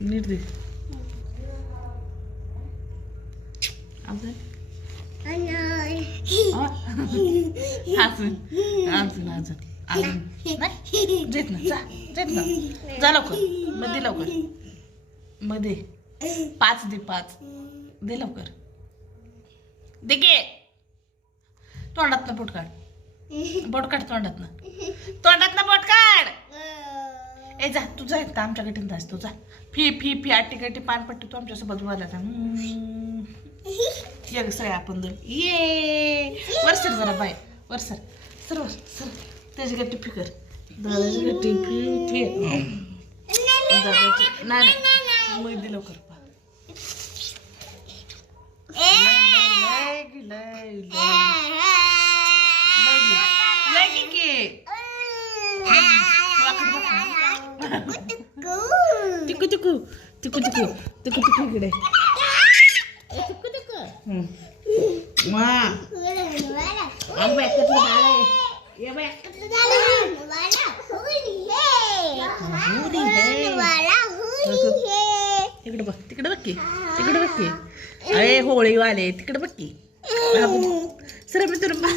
नीट दे. अजून. अजून. अजून अजून अजून नाही देत ना जा देत ना. जा लवकरमध्ये लवकर. मध्ये पाच दे पाच. दे लवकर. दे गे तोंडात ना बोट काढ. बोट काढ तोंडात ना तोंडात ना बोट काढ ए जा तू जा इथं आमच्या गटीन जास तू जा. फी फी फी आटी गटी पानपट्टी तू आमच्यासोबत बोलायचा हम्म. ये ग सगळे आपण दोन. ये. वर सर जरा बाय वर सर. सर वर सर. त्याची गट्टी फी कर. दादाची गट्टी फी फी. दादाची नाही. नाही मग दे लवकर. दाखव. तिकू तिकू तिकू तिकू तिकू तिकू इकडे तिकू तिकू हम्म. वा अगं बाई, त्यातलं बाळ आहे. ये बाई. तिकडे बघ तिकडे बघ की तिकडे बघ की अरे होळी वाले तिकडे बघ की सर मी तुला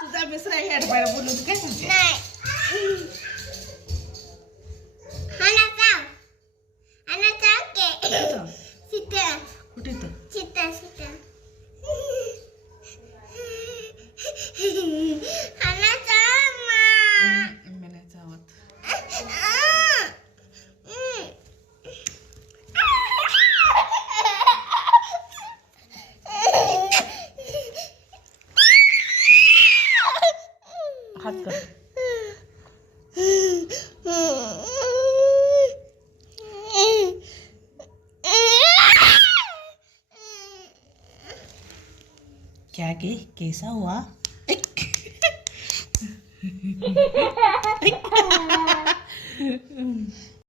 तुझा मिसरा हेड बाय बोलून काय सांगते कुठे हात कर क्या के कैसा हुआ